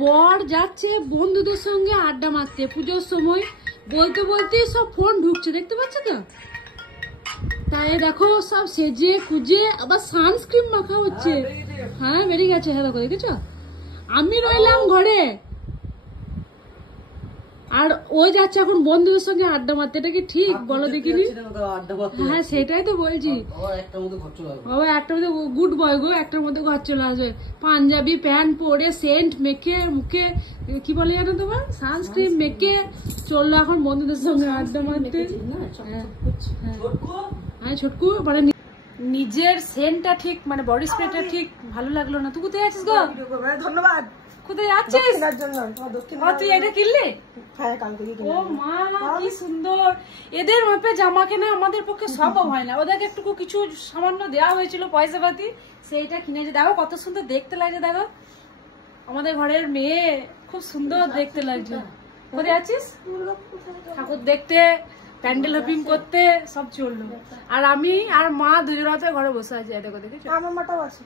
বর যাচ্ছে বন্ধুদের সঙ্গে আড্ডা মারতে পুজোর সময়, বলতে বলতে সব ফোন ঢুকছে, দেখতে পাচ্ছ তো? তাই দেখো সব সেজে খুঁজে, আবার সানস্ক্রিন মাখা হচ্ছে। হ্যাঁ বেরিয়ে গেছে, হ্যাঁ দেখো, দেখেছ? আমি রইলাম ঘরে, আর ওই যাচ্ছে এখন বন্ধুদের সঙ্গে আড্ডা মারতে। এটা কি ঠিক বলো দেখিনি? হ্যাঁ সেটাই তো বলছি। বাবা একটার মধ্যে গুড বয় গো, একটার মধ্যে ঘর চলে আসবে। পাঞ্জাবি প্যান্ট পরে, সেন্ট মেখে, মুখে কি বলে জানো তোমার, সানস্ক্রিন মেখে চললো এখন বন্ধুদের সঙ্গে আড্ডা মারতে। হ্যাঁ ছোটকু, মানে নিজের সেন্টটা ঠিক, মানে বডি স্প্রেটা ঠিক ভালো লাগলো না। তুই কোথায় আছিস গো? ধন্যবাদ। কোথায় যাচ্ছিস? তুই এটা কিনলি? ও মা কি সুন্দর। এদের মাপে জামা কেনা আমাদের পক্ষে সম্ভব হয় না। ওদেরকে একটু কিছু সামান্য দেওয়া হয়েছিল পয়সা পাতি, সেইটা কিনেছে। দেখো কত সুন্দর দেখতে লাগছে, দেখো আমাদের ঘরের মেয়ে খুব সুন্দর দেখতে লাগছে। কোথায় আছিস? ঠাকুর দেখতে, প্যান্ডেল হপিং করতে সব চললো, আর আমি আর মা দুজনাতে ঘরে বসে আছি। দেখো দেখেছো, আমার মাটাও আছে।